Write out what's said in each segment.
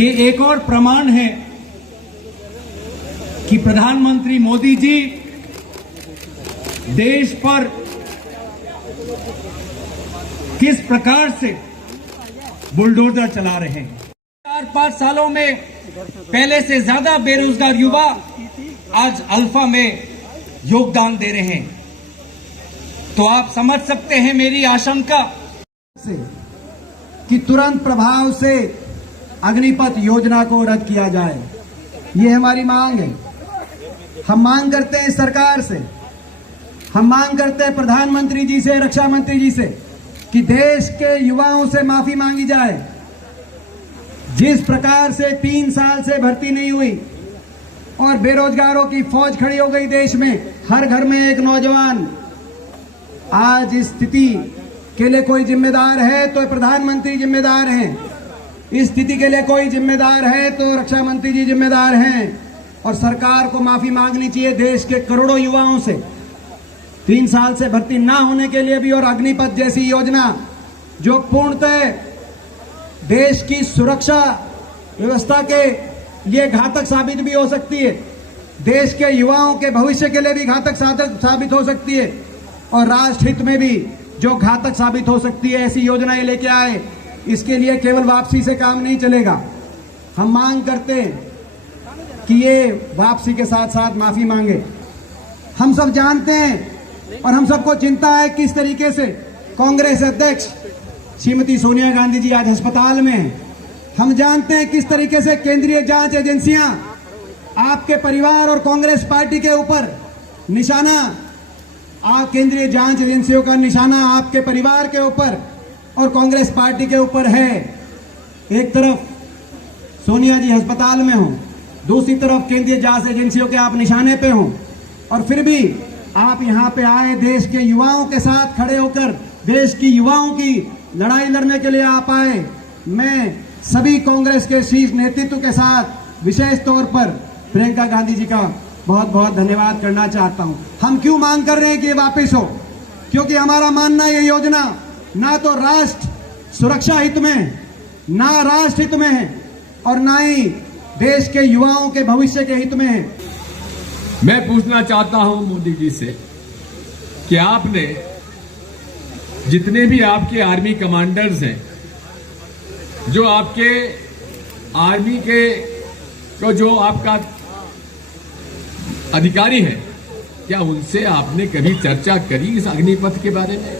ये एक और प्रमाण है कि प्रधानमंत्री मोदी जी देश पर किस प्रकार से बुलडोजर चला रहे हैं। 4-5 सालों में पहले से ज्यादा बेरोजगार युवा आज अल्फा में योगदान दे रहे हैं। तो आप समझ सकते हैं मेरी आशंका से कि तुरंत प्रभाव से अग्निपथ योजना को रद्द किया जाए। ये हमारी मांग है। हम मांग करते हैं सरकार से, हम मांग करते हैं प्रधानमंत्री जी से, रक्षा मंत्री जी से कि देश के युवाओं से माफी मांगी जाए। जिस प्रकार से 3 साल से भर्ती नहीं हुई और बेरोजगारों की फौज खड़ी हो गई देश में, हर घर में एक नौजवान, आज इस स्थिति के लिए कोई जिम्मेदार है तो प्रधानमंत्री जिम्मेदार हैं। इस स्थिति के लिए कोई जिम्मेदार है तो रक्षा मंत्री जी जिम्मेदार हैं और सरकार को माफी मांगनी चाहिए देश के करोड़ों युवाओं से। 3 साल से भर्ती ना होने के लिए भी और अग्निपथ जैसी योजना जो पूर्णतः देश की सुरक्षा व्यवस्था के लिए घातक साबित भी हो सकती है, देश के युवाओं के भविष्य के लिए भी घातक साबित हो सकती है और राष्ट्र हित में भी जो घातक साबित हो सकती है, ऐसी योजनाएं लेके आए। इसके लिए केवल वापसी से काम नहीं चलेगा। हम मांग करते हैं कि ये वापसी के साथ साथ माफी मांगे। हम सब जानते हैं और हम सबको चिंता है किस तरीके से कांग्रेस अध्यक्ष श्रीमती सोनिया गांधी जी आज अस्पताल में हैं। हम जानते हैं किस तरीके से केंद्रीय जांच एजेंसियां आपके परिवार और कांग्रेस पार्टी के ऊपर निशाना, केंद्रीय जांच एजेंसियों का निशाना आपके परिवार के ऊपर और कांग्रेस पार्टी के ऊपर है। एक तरफ सोनिया जी अस्पताल में हो, दूसरी तरफ केंद्रीय जांच एजेंसियों के आप निशाने पे हो और फिर भी आप यहाँ पे आए देश के युवाओं के साथ खड़े होकर देश की युवाओं की लड़ाई लड़ने के लिए आप आए। मैं सभी कांग्रेस के शीर्ष नेतृत्व के साथ विशेष तौर पर प्रियंका गांधी जी का बहुत बहुत धन्यवाद करना चाहता हूं। हम क्यों मांग कर रहे हैं कि ये वापस हो? क्योंकि हमारा मानना ये योजना ना तो राष्ट्र सुरक्षा हित में, ना राष्ट्र हित में है और ना ही देश के युवाओं के भविष्य के हित में है। मैं पूछना चाहता हूं मोदी जी से कि आपने जितने भी आपके आर्मी कमांडर्स हैं, जो आपके आर्मी के तो जो आपका अधिकारी हैं, क्या उनसे आपने कभी चर्चा करी इस अग्निपथ के बारे में?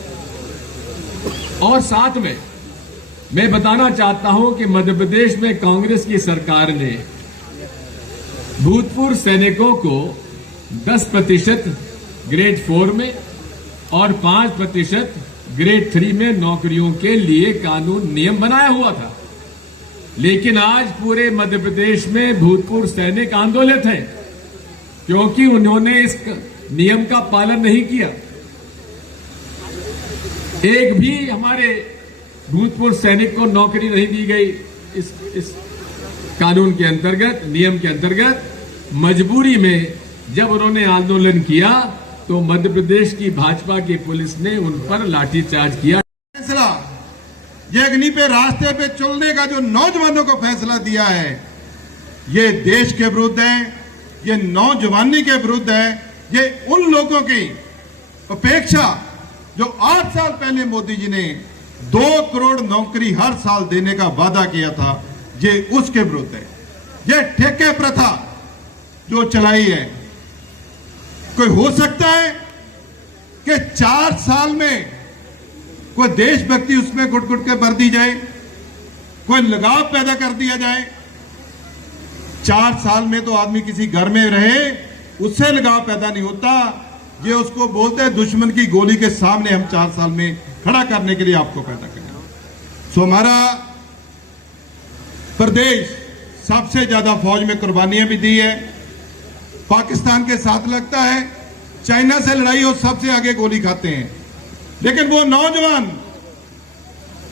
और साथ में मैं बताना चाहता हूं कि मध्य प्रदेश में कांग्रेस की सरकार ने भूतपूर्व सैनिकों को 10% ग्रेड 4 में और 5% ग्रेड 3 में नौकरियों के लिए कानून नियम बनाया हुआ था। लेकिन आज पूरे मध्य प्रदेश में भूतपूर्व सैनिक आंदोलित हैं क्योंकि उन्होंने इस नियम का पालन नहीं किया। एक भी हमारे भूतपूर्व सैनिक को नौकरी नहीं दी गई इस कानून के अंतर्गत, नियम के अंतर्गत। मजबूरी में जब उन्होंने आंदोलन किया तो मध्य प्रदेश की भाजपा की पुलिस ने उन पर लाठीचार्ज किया। फैसला ये अग्नि पे रास्ते पे चलने का जो नौजवानों को फैसला दिया है, ये देश के विरुद्ध है, ये नौजवानी के विरुद्ध है, ये उन लोगों की अपेक्षा जो 8 साल पहले मोदी जी ने 2 करोड़ नौकरी हर साल देने का वादा किया था, ये उसके विरुद्ध है। ये ठेके प्रथा जो चलाई है, कोई हो सकता है कि 4 साल में कोई देशभक्ति उसमें गुट गुट के भर दी जाए, कोई लगाव पैदा कर दिया जाए? 4 साल में तो आदमी किसी घर में रहे उससे लगाव पैदा नहीं होता। ये उसको बोलते हैं दुश्मन की गोली के सामने हम 4 साल में खड़ा करने के लिए आपको पैदा करना। सो हमारा प्रदेश सबसे ज्यादा फौज में कुर्बानियां भी दी है, पाकिस्तान के साथ लगता है, चाइना से लड़ाई हो सबसे आगे गोली खाते हैं। लेकिन वो नौजवान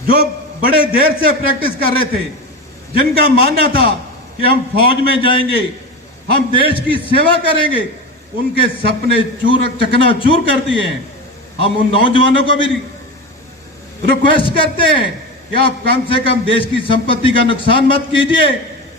जो बड़े देर से प्रैक्टिस कर रहे थे, जिनका मानना था कि हम फौज में जाएंगे, हम देश की सेवा करेंगे, उनके सपने चकनाचूर कर दिए हैं। हम उन नौजवानों को भी रिक्वेस्ट करते हैं कि आप कम से कम देश की संपत्ति का नुकसान मत कीजिए,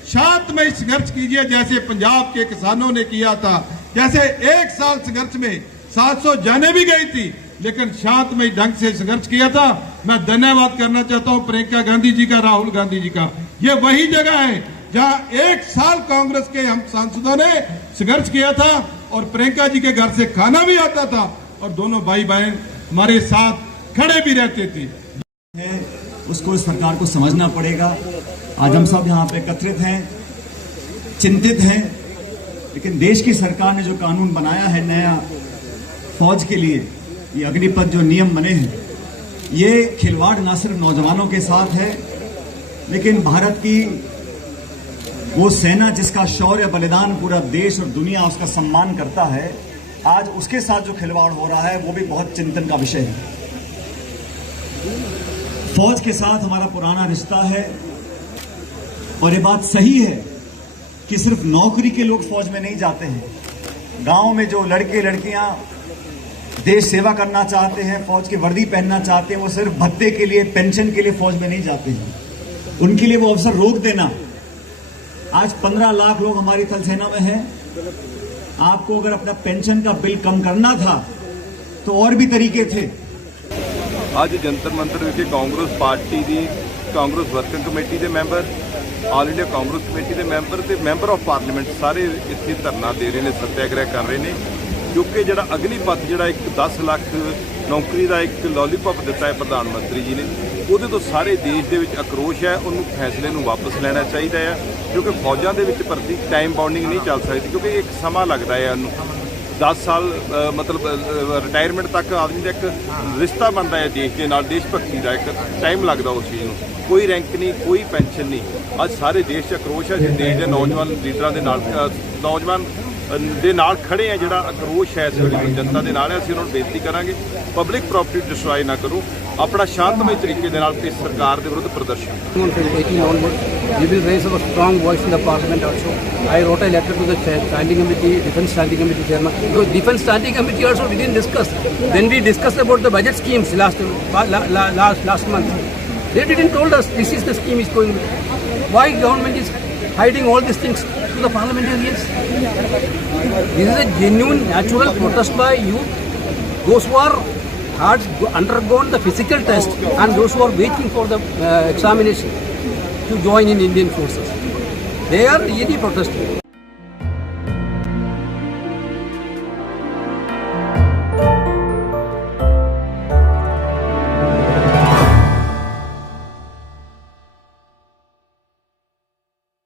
शांतमय संघर्ष कीजिए, जैसे पंजाब के किसानों ने किया था। जैसे एक साल संघर्ष में 700 जाने भी गई थी, लेकिन शांतमय ढंग से संघर्ष किया था। मैं धन्यवाद करना चाहता हूं प्रियंका गांधी जी का, राहुल गांधी जी का। ये वही जगह है जहां एक साल कांग्रेस के हम सांसदों ने संघर्ष किया था और प्रियंका जी के घर से खाना भी आता था और दोनों भाई बहन हमारे साथ खड़े भी रहते थे। उसको इस सरकार को समझना पड़ेगा। आज हम सब यहाँ पे एकत्रित हैं, चिंतित हैं, लेकिन देश की सरकार ने जो कानून बनाया है नया फौज के लिए, ये अग्निपथ जो नियम बने हैं, ये खिलवाड़ ना सिर्फ नौजवानों के साथ है, लेकिन भारत की वो सेना जिसका शौर्य बलिदान पूरा देश और दुनिया उसका सम्मान करता है, आज उसके साथ जो खिलवाड़ हो रहा है वो भी बहुत चिंतन का विषय है। फौज के साथ हमारा पुराना रिश्ता है और ये बात सही है कि सिर्फ नौकरी के लोग फौज में नहीं जाते हैं। गांव में जो लड़के लड़कियां देश सेवा करना चाहते हैं, फौज की वर्दी पहनना चाहते हैं, वो सिर्फ भत्ते के लिए, पेंशन के लिए फौज में नहीं जाते हैं। उनके लिए वो अवसर रोक देना। आज 15 लाख लोग हमारी थल सेना में हैं। आपको अगर अपना पेंशन का बिल कम करना था तो और भी तरीके थे। ਅੱਜ ਜੰਤਰ ਮੰਤਰ ਵਿਖੇ ਕਾਂਗਰਸ ਪਾਰਟੀ ਦੀ ਕਾਂਗਰਸ ਵਰਕਿੰਗ ਕਮੇਟੀ ਦੇ member, all India Congress committee ਦੇ ਮੈਂਬਰ ਤੇ ਮੈਂਬਰ ਆਫ ਪਾਰਲੀਮੈਂਟ ਸਾਰੇ ਇੱਥੇ ਧਰਨਾ ਦੇ ਰਹੇ ਨੇ, ਸੱਤਿਆਗ੍ਰਹਿ ਕਰ ਰਹੇ ਨੇ, ਕਿਉਂਕਿ ਜਿਹੜਾ ਅਗਨੀਪਥ ਜਿਹੜਾ ਇੱਕ 10 ਲੱਖ ਨੌਕਰੀ ਦਾ ਇੱਕ ਲੋਲੀਪੌਪ ਦਿੱਤਾ ਹੈ ਪ੍ਰਧਾਨ ਮੰਤਰੀ ਜੀ ਨੇ, ਉਹਦੇ ਤੋਂ ਸਾਰੇ ਦੇਸ਼ ਦੇ ਵਿੱਚ ਆਕਰੋਸ਼ ਹੈ। ਉਹਨੂੰ ਫੈਸਲੇ ਨੂੰ ਵਾਪਸ ਲੈਣਾ ਚਾਹੀਦਾ ਹੈ, ਕਿਉਂਕਿ ਫੌਜਾਂ ਦੇ ਵਿੱਚ ਭਰਤੀ ਟਾਈਮ ਬਾਉਂਡਿੰਗ ਨਹੀਂ ਚੱਲ ਸਕਦੀ, ਕਿਉਂਕਿ ਇੱਕ ਸਮਾਂ ਲੱਗਦਾ ਹੈ ਉਹਨੂੰ 10 ਸਾਲ मतलब रिटायरमेंट तक आदमी का एक रिश्ता बनता है देश के नाल, देश भगती का एक टाइम लगता उस चीज़ में। कोई रैंक नहीं, कोई पेंशन नहीं। अज सारे देश च आक्रोश है, देश के नौजवान लीडर के नाल, नौजवान ਦੇ ਨਾਲ ਖੜੇ ਆ। ਜਿਹੜਾ ਆਕਰੋਸ਼ ਹੈ ਇਸ ਵੇਲੇ ਜਨਤਾ ਦੇ ਨਾਲ ਹੈ। ਅਸੀਂ ਉਹਨਾਂ ਨੂੰ ਬੇਨਤੀ ਕਰਾਂਗੇ ਪਬਲਿਕ ਪ੍ਰਾਪਰਟੀ ਡਿਸਟਰੋਏ ਨਾ ਕਰੋ, ਆਪਣਾ ਸ਼ਾਂਤਮਈ ਤਰੀਕੇ ਦੇ ਨਾਲ ਇਸ ਸਰਕਾਰ ਦੇ ਵਿਰੁੱਧ ਪ੍ਰਦਰਸ਼ਨ ਕਰੋ। From 18 onwards, we will raise our strong voice in the parliament also. I wrote a letter to the standing committee, defence standing committee chairman. Because defence standing committee also we didn't discuss. When we discussed about the budget schemes last month, they didn't told us this is the scheme is going. Why government is hiding all these things to the parliamentarians? This is a genuine, natural protest by youth, those who are had undergone the physical test and those who are waiting for the examination to join in Indian forces. They are really protesting.